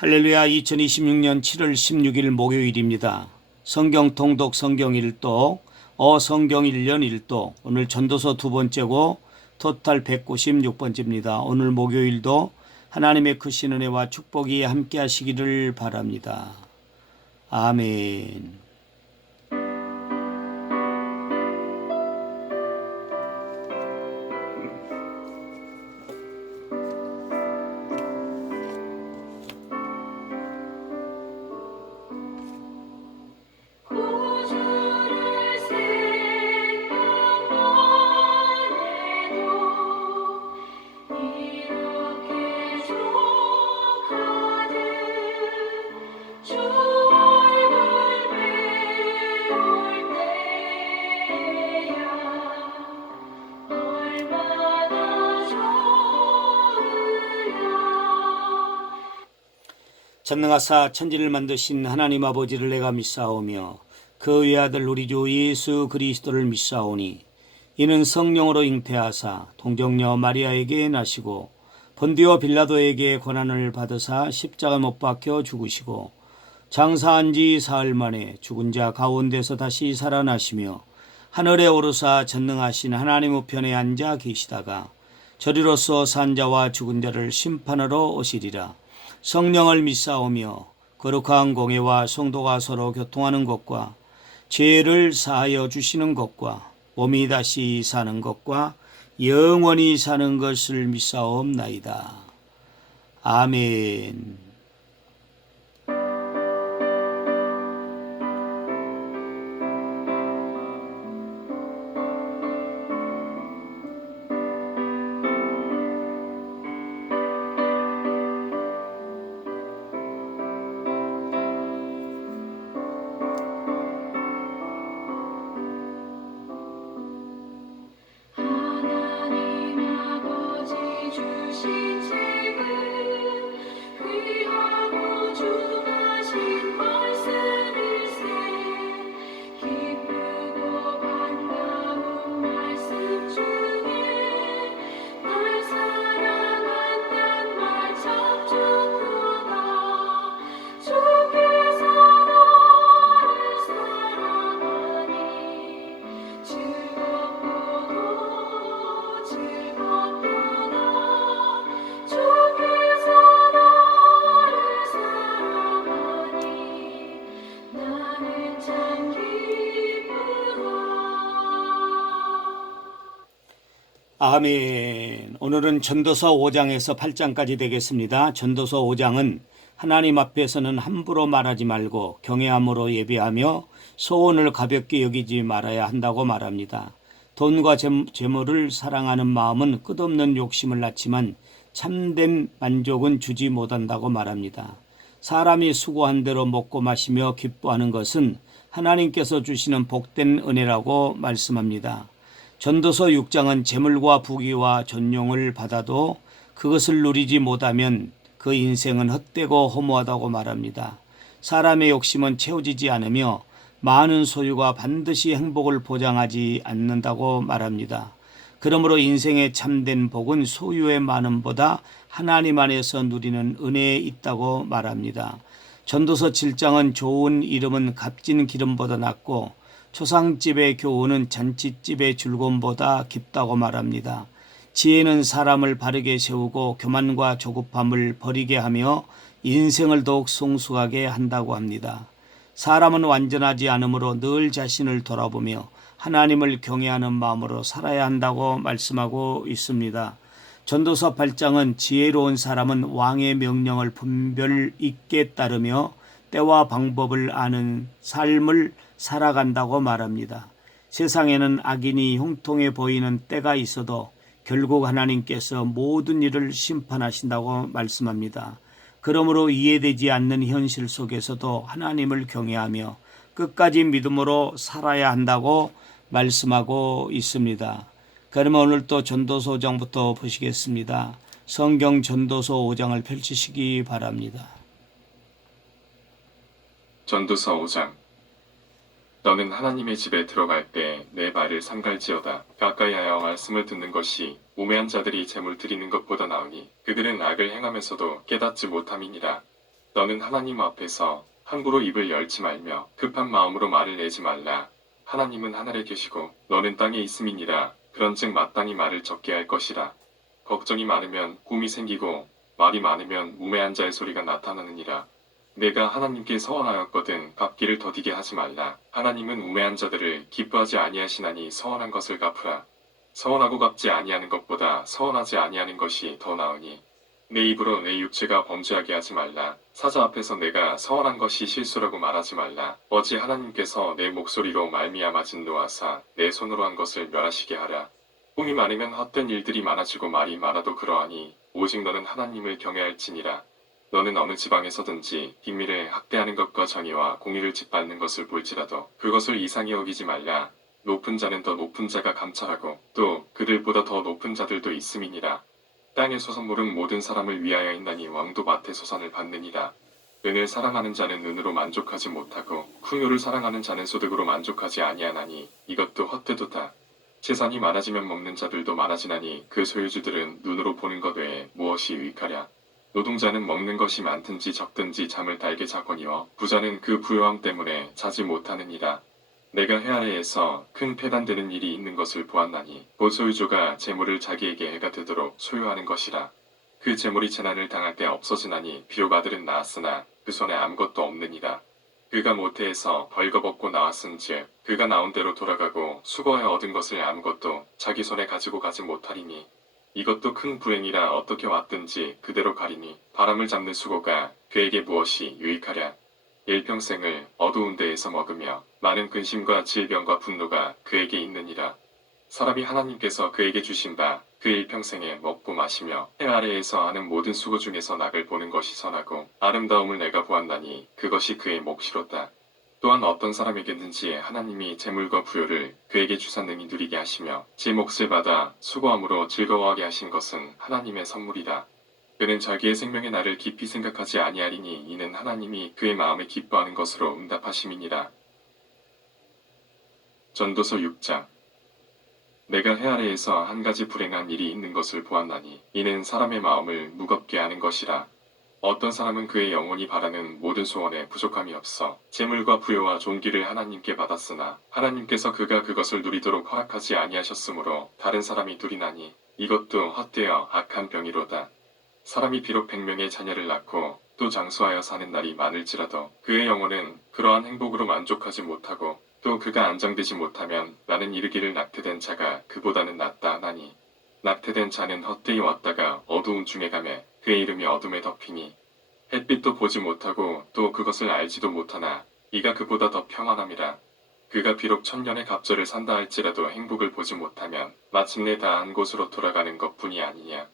할렐루야. 2026년 7월 16일 목요일입니다. 성경 통독 성경 일독 성경 1년 1독 오늘 전도서 두 번째고 토탈 196번째입니다. 오늘 목요일도 하나님의 크신 은혜와 축복이 함께 하시기를 바랍니다. 아멘. 전능하사 천지를 만드신 하나님 아버지를 내가 믿사오며 그 외아들 우리 주 예수 그리스도를 믿사오니 이는 성령으로 잉태하사 동정녀 마리아에게 나시고 본디오 빌라도에게 고난을 받으사 십자가 못 박혀 죽으시고 장사한 지 사흘 만에 죽은 자 가운데서 다시 살아나시며 하늘에 오르사 전능하신 하나님 우편에 앉아 계시다가 저리로서 산 자와 죽은 자를 심판하러 오시리라. 성령을 믿사오며 거룩한 공예와 성도가 서로 교통하는 것과 죄를 사하여 주시는 것과 몸이 다시 사는 것과 영원히 사는 것을 믿사옵나이다. 아멘. 아멘. 오늘은 전도서 5장에서 8장까지 되겠습니다. 전도서 5장은 하나님 앞에서는 함부로 말하지 말고 경외함으로 예배하며 소원을 가볍게 여기지 말아야 한다고 말합니다. 돈과 재물을 사랑하는 마음은 끝없는 욕심을 낳지만 참된 만족은 주지 못한다고 말합니다. 사람이 수고한 대로 먹고 마시며 기뻐하는 것은 하나님께서 주시는 복된 은혜라고 말씀합니다. 전도서 6장은 재물과 부귀와 존용을 받아도 그것을 누리지 못하면 그 인생은 헛되고 허무하다고 말합니다. 사람의 욕심은 채워지지 않으며 많은 소유가 반드시 행복을 보장하지 않는다고 말합니다. 그러므로 인생의 참된 복은 소유의 많음보다 하나님 안에서 누리는 은혜에 있다고 말합니다. 전도서 7장은 좋은 이름은 값진 기름보다 낫고 초상집의 교훈은 잔치집의 즐거움보다 깊다고 말합니다. 지혜는 사람을 바르게 세우고 교만과 조급함을 버리게 하며 인생을 더욱 성숙하게 한다고 합니다. 사람은 완전하지 않으므로 늘 자신을 돌아보며 하나님을 경외하는 마음으로 살아야 한다고 말씀하고 있습니다. 전도서 8장은 지혜로운 사람은 왕의 명령을 분별 있게 따르며 때와 방법을 아는 삶을 살아간다고 말합니다. 세상에는 악인이 형통해 보이는 때가 있어도 결국 하나님께서 모든 일을 심판하신다고 말씀합니다. 그러므로 이해되지 않는 현실 속에서도 하나님을 경외하며 끝까지 믿음으로 살아야 한다고 말씀하고 있습니다. 그러면 오늘 또 전도서 5장부터 보시겠습니다. 성경 전도서 5장을 펼치시기 바랍니다. 전도서 5장. 너는 하나님의 집에 들어갈 때 내 말을 삼갈지어다. 가까이 하여 말씀을 듣는 것이 우매한 자들이 재물 드리는 것보다 나으니 그들은 악을 행하면서도 깨닫지 못함이니라. 너는 하나님 앞에서 함부로 입을 열지 말며 급한 마음으로 말을 내지 말라. 하나님은 하늘에 계시고 너는 땅에 있음이니라. 그런즉 마땅히 말을 적게 할 것이라. 걱정이 많으면 꿈이 생기고 말이 많으면 우매한 자의 소리가 나타나느니라. 내가 하나님께 서원하였거든 갚기를 더디게 하지 말라. 하나님은 우매한 자들을 기뻐하지 아니하시나니 서원한 것을 갚으라. 서원하고 갚지 아니하는 것보다 서원하지 아니하는 것이 더 나으니 내 입으로 내 육체가 범죄하게 하지 말라. 사자 앞에서 내가 서원한 것이 실수라고 말하지 말라. 어찌 하나님께서 내 목소리로 말미암아 진노하사 내 손으로 한 것을 멸하시게 하라. 꿈이 많으면 헛된 일들이 많아지고 말이 많아도 그러하니 오직 너는 하나님을 경외할지니라. 너는 어느 지방에서든지 비밀에 학대하는 것과 정의와 공의를 짓밟는 것을 볼지라도 그것을 이상히 여기지 말라. 높은 자는 더 높은 자가 감찰하고 또 그들보다 더 높은 자들도 있음이니라. 땅의 소산물은 모든 사람을 위하여 있나니 왕도 밭의 소산을 받느니라. 은을 사랑하는 자는 은으로 만족하지 못하고 풍요를 사랑하는 자는 소득으로 만족하지 아니하나니 이것도 헛되도다. 재산이 많아지면 먹는 자들도 많아지나니 그 소유주들은 눈으로 보는 것 외에 무엇이 유익하랴. 노동자는 먹는 것이 많든지 적든지 잠을 달게 자거니와 부자는 그 부요함 때문에 자지 못하느니라. 내가 해 아래에서 큰 패단되는 일이 있는 것을 보았나니 곧 소유주가 재물을 자기에게 해가 되도록 소유하는 것이라. 그 재물이 재난을 당할 때 없어지나니 비록 아들은 낳았으나 그 손에 아무것도 없느니라. 그가 모태에서 벌거벗고 나왔은즉 그가 나온 대로 돌아가고 수고하여 얻은 것을 아무것도 자기 손에 가지고 가지 못하리니 이것도 큰 불행이라. 어떻게 왔든지 그대로 가리니 바람을 잡는 수고가 그에게 무엇이 유익하랴. 일평생을 어두운 데에서 먹으며 많은 근심과 질병과 분노가 그에게 있느니라. 사람이 하나님께서 그에게 주신 바 그 일평생에 먹고 마시며 해 아래에서 하는 모든 수고 중에서 낙을 보는 것이 선하고 아름다움을 내가 보았나니 그것이 그의 몫이로다. 또한 어떤 사람에게든지 하나님이 재물과 부요를 그에게 주사능히 누리게 하시며 제 몫을 받아 수고함으로 즐거워하게 하신 것은 하나님의 선물이다. 그는 자기의 생명의 날을 깊이 생각하지 아니하리니 이는 하나님이 그의 마음에 기뻐하는 것으로 응답하심이니라. 전도서 6장. 내가 해 아래에서 한 가지 불행한 일이 있는 것을 보았나니 이는 사람의 마음을 무겁게 하는 것이라. 어떤 사람은 그의 영혼이 바라는 모든 소원에 부족함이 없어 재물과 부요와 존귀를 하나님께 받았으나 하나님께서 그가 그것을 누리도록 허락하지 아니하셨으므로 다른 사람이 누리나니 이것도 헛되어 악한 병이로다. 사람이 비록 100명의 자녀를 낳고 또 장수하여 사는 날이 많을지라도 그의 영혼은 그러한 행복으로 만족하지 못하고 또 그가 안정되지 못하면 나는 이르기를 낙태된 자가 그보다는 낫다 하나니 낙태된 자는 헛되이 왔다가 어두움 중에 가매 그의 이름이 어둠에 덮이니 햇빛도 보지 못하고 또 그것을 알지도 못하나 이가 그보다 더 평안함이라. 그가 비록 천년의 갑절을 산다 할지라도 행복을 보지 못하면 마침내 다 한 곳으로 돌아가는 것뿐이 아니냐.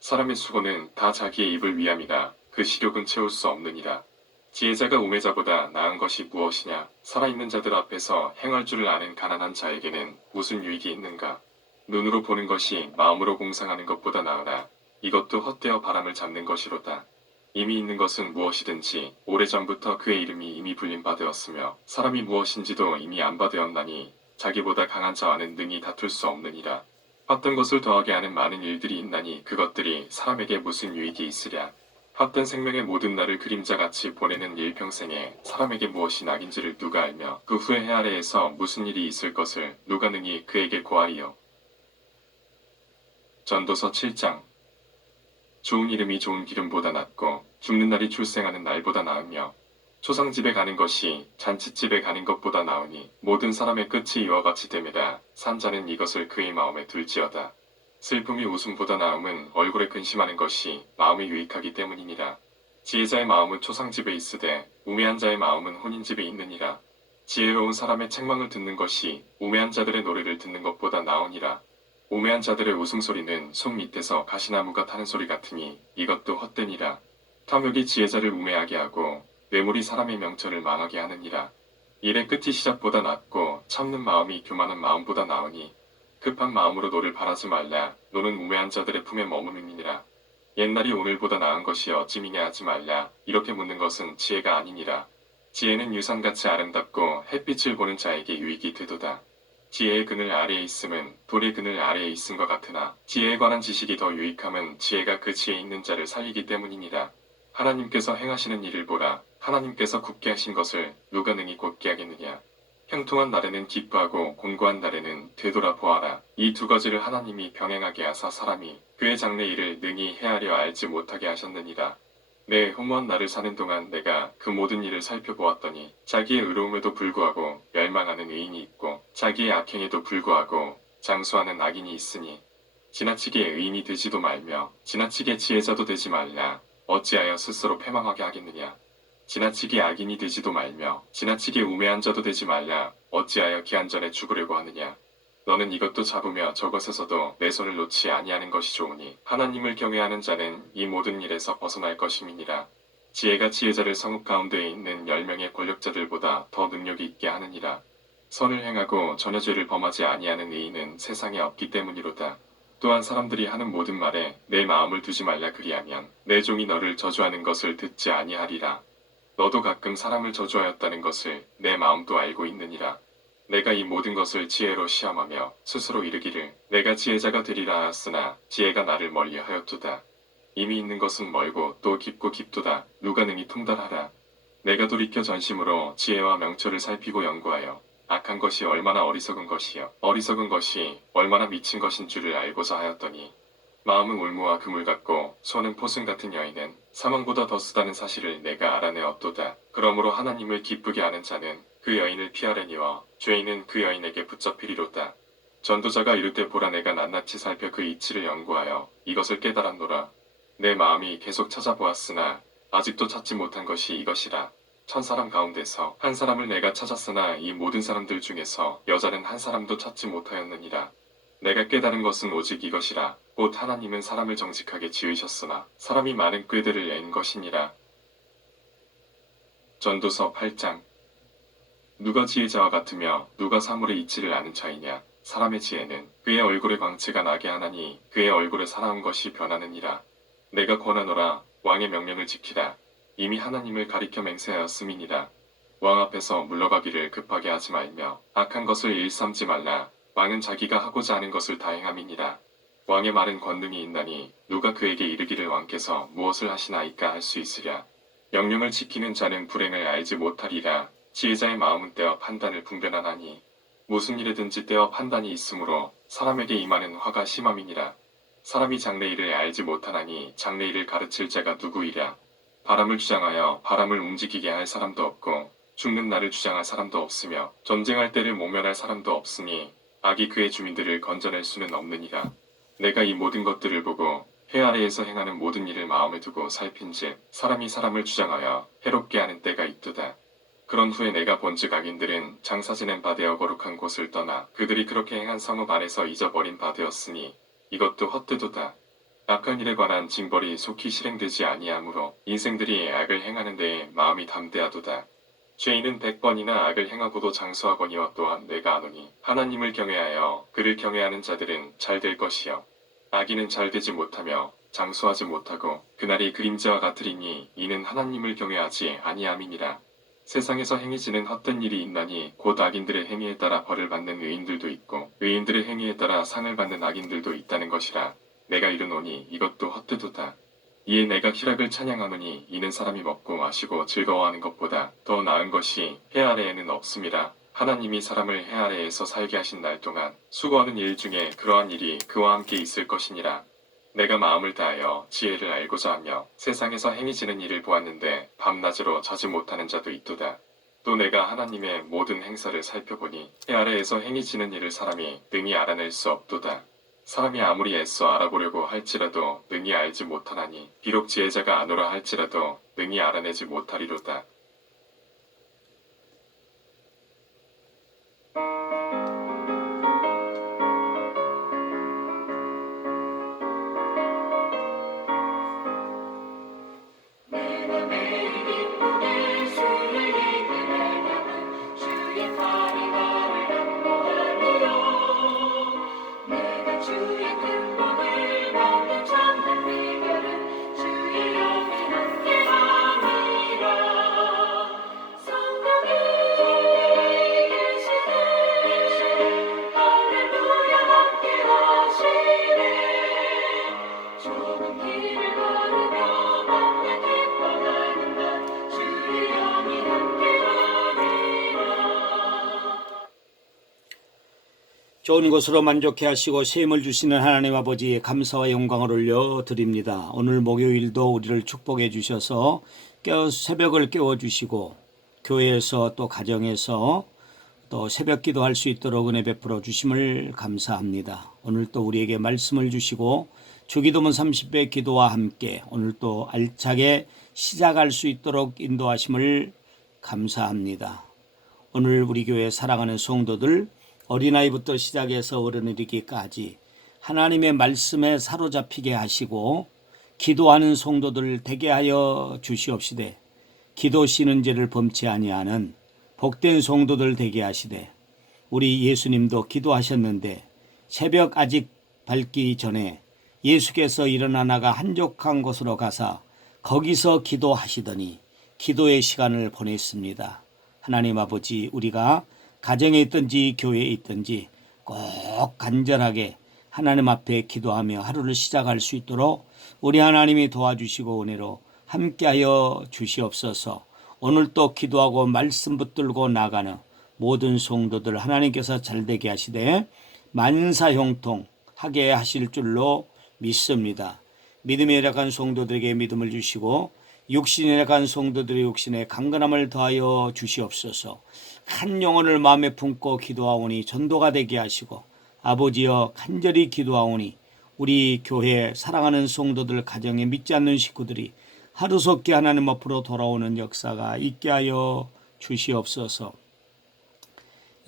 사람의 수고는 다 자기의 입을 위함이라. 그 식욕은 채울 수 없느니라. 지혜자가 우매자보다 나은 것이 무엇이냐. 살아있는 자들 앞에서 행할 줄을 아는 가난한 자에게는 무슨 유익이 있는가. 눈으로 보는 것이 마음으로 공상하는 것보다 나으나 이것도 헛되어 바람을 잡는 것이로다. 이미 있는 것은 무엇이든지 오래전부터 그의 이름이 이미 불린 바 되었으며 사람이 무엇인지도 이미 안 바 되었나니 자기보다 강한 자와는 능히 다툴 수 없느니라. 헛된 것을 더하게 하는 많은 일들이 있나니 그것들이 사람에게 무슨 유익이 있으랴. 헛된 생명의 모든 날을 그림자같이 보내는 일평생에 사람에게 무엇이 낙인지를 누가 알며 그 후에 해 아래에서 무슨 일이 있을 것을 누가 능히 그에게 고하리요. 전도서 7장. 좋은 이름이 좋은 기름보다 낫고 죽는 날이 출생하는 날보다 나으며 초상집에 가는 것이 잔치집에 가는 것보다 나으니 모든 사람의 끝이 이와 같이 됨이라. 산 자는 이것을 그의 마음에 둘지어다. 슬픔이 웃음보다 나음은 얼굴에 근심하는 것이 마음에 유익하기 때문이니라. 지혜자의 마음은 초상집에 있으되 우매한 자의 마음은 혼인집에 있느니라. 지혜로운 사람의 책망을 듣는 것이 우매한 자들의 노래를 듣는 것보다 나으니라. 우매한 자들의 웃음소리는 손 밑에서 가시나무가 타는 소리 같으니 이것도 헛되니라. 탐욕이 지혜자를 우매하게 하고 뇌물이 사람의 명철을 망하게 하느니라. 일의 끝이 시작보다 낫고 참는 마음이 교만한 마음보다 나으니 급한 마음으로 노를 바라지 말라. 노는 우매한 자들의 품에 머무느니라. 옛날이 오늘보다 나은 것이 어찌미냐 하지 말라. 이렇게 묻는 것은 지혜가 아니니라. 지혜는 유산같이 아름답고 햇빛을 보는 자에게 유익이 되도다. 지혜의 그늘 아래에 있음은 돌의 그늘 아래에 있음과 같으나 지혜에 관한 지식이 더 유익함은 지혜가 그 지혜 있는 자를 살리기 때문이니라. 하나님께서 행하시는 일을 보라. 하나님께서 굳게 하신 것을 누가 능히 곧게 하겠느냐. 형통한 날에는 기뻐하고 곤고한 날에는 되돌아보아라. 이 두 가지를 하나님이 병행하게 하사 사람이 그의 장래 일을 능히 헤아려 알지 못하게 하셨느니라. 내 허무한 날을 사는 동안 내가 그 모든 일을 살펴보았더니 자기의 의로움에도 불구하고 멸망하는 의인이 있고 자기의 악행에도 불구하고 장수하는 악인이 있으니 지나치게 의인이 되지도 말며 지나치게 지혜자도 되지 말라. 어찌하여 스스로 패망하게 하겠느냐. 지나치게 악인이 되지도 말며 지나치게 우매한 자도 되지 말라. 어찌하여 기한 전에 죽으려고 하느냐. 너는 이것도 잡으며 저것에서도 내 손을 놓지 아니하는 것이 좋으니 하나님을 경외하는 자는 이 모든 일에서 벗어날 것임이니라. 지혜가 지혜자를 성읍 가운데에 있는 10명의 권력자들보다 더 능력이 있게 하느니라. 선을 행하고 전혀 죄를 범하지 아니하는 의인은 세상에 없기 때문이로다. 또한 사람들이 하는 모든 말에 내 마음을 두지 말라. 그리하면 내 종이 너를 저주하는 것을 듣지 아니하리라. 너도 가끔 사람을 저주하였다는 것을 내 마음도 알고 있느니라. 내가 이 모든 것을 지혜로 시험하며 스스로 이르기를 내가 지혜자가 되리라 하였으나 지혜가 나를 멀리하였도다. 이미 있는 것은 멀고 또 깊고 깊도다. 누가 능히 통달하라. 내가 돌이켜 전심으로 지혜와 명철을 살피고 연구하여 악한 것이 얼마나 어리석은 것이요 어리석은 것이 얼마나 미친 것인 줄을 알고자 하였더니 마음은 울무와 그물 같고 손은 포승 같은 여인은 사망보다 더 쓰다는 사실을 내가 알아내었도다. 그러므로 하나님을 기쁘게 하는 자는 그 여인을 피하려니와 죄인은 그 여인에게 붙잡히리로다. 전도자가 이르되 보라 내가 낱낱이 살펴 그 이치를 연구하여 이것을 깨달았노라. 내 마음이 계속 찾아보았으나 아직도 찾지 못한 것이 이것이라. 1000사람 가운데서 한 사람을 내가 찾았으나 이 모든 사람들 중에서 여자는 한 사람도 찾지 못하였느니라. 내가 깨달은 것은 오직 이것이라. 곧 하나님은 사람을 정직하게 지으셨으나 사람이 많은 꾀들을 낸 것이니라. 전도서 8장. 누가 지혜자와 같으며 누가 사물의 이치를 아는 자이냐. 사람의 지혜는 그의 얼굴에 광채가 나게 하나니 그의 얼굴에 살아온 것이 변하느니라. 내가 권하노라. 왕의 명령을 지키라. 이미 하나님을 가리켜 맹세하였음이니라. 왕 앞에서 물러가기를 급하게 하지 말며 악한 것을 일삼지 말라. 왕은 자기가 하고자 하는 것을 다행함이니라. 왕의 말은 권능이 있나니 누가 그에게 이르기를 왕께서 무엇을 하시나이까 할 수 있으랴. 명령을 지키는 자는 불행을 알지 못하리라. 지혜자의 마음은 떼어 판단을 분별하나니 무슨 일에든지 떼어 판단이 있으므로 사람에게 임하는 화가 심함이니라. 사람이 장래일을 알지 못하나니 장래일을 가르칠 자가 누구이랴. 바람을 주장하여 바람을 움직이게 할 사람도 없고 죽는 날을 주장할 사람도 없으며 전쟁할 때를 모면할 사람도 없으니 악이 그의 주민들을 건져낼 수는 없느니라. 내가 이 모든 것들을 보고 해 아래에서 행하는 모든 일을 마음에 두고 살핀즉 사람이 사람을 주장하여 해롭게 하는 때가 있도다. 그런 후에 내가 본즉 악인들은 장사 지낸 바 되어 거룩한 곳을 떠나 그들이 그렇게 행한 성읍 안에서 잊어버린 바 되었으니 이것도 헛되도다. 악한 일에 관한 징벌이 속히 실행되지 아니하므로 인생들이 악을 행하는 데에 마음이 담대하도다. 죄인은 100번이나 악을 행하고도 장수하거니와 또한 내가 아노니 하나님을 경외하여 그를 경외하는 자들은 잘 될 것이요 악인은 잘 되지 못하며 장수하지 못하고 그날이 그림자와 같으리니 이는 하나님을 경외하지 아니함이니라. 세상에서 행해지는 헛된 일이 있나니 곧 악인들의 행위에 따라 벌을 받는 의인들도 있고 의인들의 행위에 따라 상을 받는 악인들도 있다는 것이라. 내가 이르노니 이것도 헛되도다. 이에 내가 희락을 찬양하노니 이는 사람이 먹고 마시고 즐거워하는 것보다 더 나은 것이 해 아래에는 없음이라. 하나님이 사람을 해 아래에서 살게 하신 날 동안 수고하는 일 중에 그러한 일이 그와 함께 있을 것이니라. 내가 마음을 다하여 지혜를 알고자 하며 세상에서 행해지는 일을 보았는데 밤낮으로 자지 못하는 자도 있도다. 또 내가 하나님의 모든 행사를 살펴보니 해 아래에서 행해지는 일을 사람이 능히 알아낼 수 없도다. 사람이 아무리 애써 알아보려고 할지라도 능히 알지 못하나니 비록 지혜자가 아노라 할지라도 능히 알아내지 못하리로다. 내가 매일 기쁘게 주를 예배하려면 주의 팔이 나를 안보하리요. 내가 주의 큰 복을 받는 참된 비결은 주의 영이 함께함이라. 좋은 것으로 만족해 하시고 셈을 주시는 하나님 아버지에 감사와 영광을 올려 드립니다. 오늘 목요일도 우리를 축복해 주셔서 새벽을 깨워주시고 교회에서 또 가정에서 또 새벽 기도할 수 있도록 은혜 베풀어 주심을 감사합니다. 오늘 또 우리에게 말씀을 주시고 주기도문 30배 기도와 함께 오늘 또 알차게 시작할 수 있도록 인도하심을 감사합니다. 오늘 우리 교회 사랑하는 성도들 어린아이부터 시작해서 어른이르기까지 하나님의 말씀에 사로잡히게 하시고 기도하는 성도들 되게 하여 주시옵시되 기도 쉬는 죄를 범치 아니하는 복된 성도들 되게 하시되 우리 예수님도 기도하셨는데 새벽 아직 밝기 전에 예수께서 일어나 나가 한적한 곳으로 가사 거기서 기도하시더니 기도의 시간을 보냈습니다. 하나님 아버지, 우리가 가정에 있든지 교회에 있든지 꼭 간절하게 하나님 앞에 기도하며 하루를 시작할 수 있도록 우리 하나님이 도와주시고 은혜로 함께하여 주시옵소서. 오늘 또 기도하고 말씀 붙들고 나가는 모든 성도들 하나님께서 잘되게 하시되 만사형통하게 하실 줄로 믿습니다. 믿음에 약한 성도들에게 믿음을 주시고 육신에 약한 성도들의 육신에 강건함을 더하여 주시옵소서. 한 영혼을 마음에 품고 기도하오니 전도가 되게 하시고 아버지여 간절히 기도하오니 우리 교회 사랑하는 성도들 가정에 믿지 않는 식구들이 하루속히 하나님 앞으로 돌아오는 역사가 있게 하여 주시옵소서.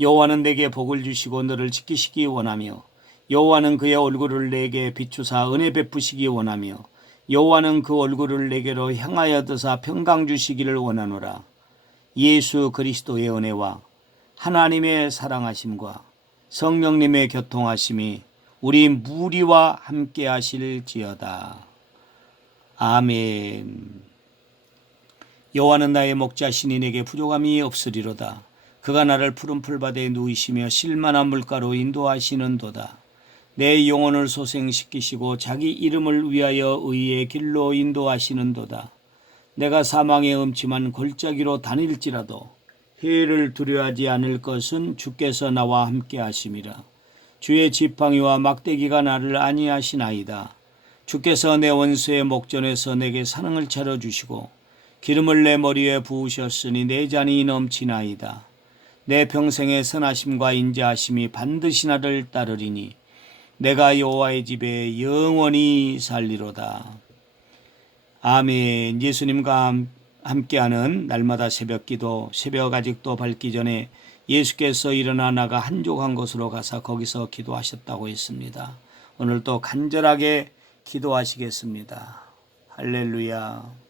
여호와는 내게 복을 주시고 너를 지키시기 원하며 여호와는 그의 얼굴을 내게 비추사 은혜 베푸시기 원하며 여호와는 그 얼굴을 내게로 향하여 드사 평강 주시기를 원하노라. 예수 그리스도의 은혜와 하나님의 사랑하심과 성령님의 교통하심이 우리 무리와 함께 하실지어다. 아멘. 여호와는 나의 목자시니 내게 부족함이 없으리로다. 그가 나를 푸른 풀밭에 누이시며 실만한 물가로 인도하시는도다. 내 영혼을 소생시키시고 자기 이름을 위하여 의의 길로 인도하시는도다. 내가 사망의 음침한 골짜기로 다닐지라도 해를 두려워하지 않을 것은 주께서 나와 함께 하심이라. 주의 지팡이와 막대기가 나를 안위하시나이다. 주께서 내 원수의 목전에서 내게 사능을 차려주시고 기름을 내 머리에 부으셨으니 내 잔이 넘치나이다. 내 평생의 선하심과 인자하심이 반드시 나를 따르리니 내가 여호와의 집에 영원히 살리로다. 아멘. 예수님과 함께하는 날마다 새벽기도, 새벽 아직도 밝기 전에 예수께서 일어나 나가 한적한 곳으로 가서 거기서 기도하셨다고 했습니다. 오늘도 간절하게 기도하시겠습니다. 할렐루야.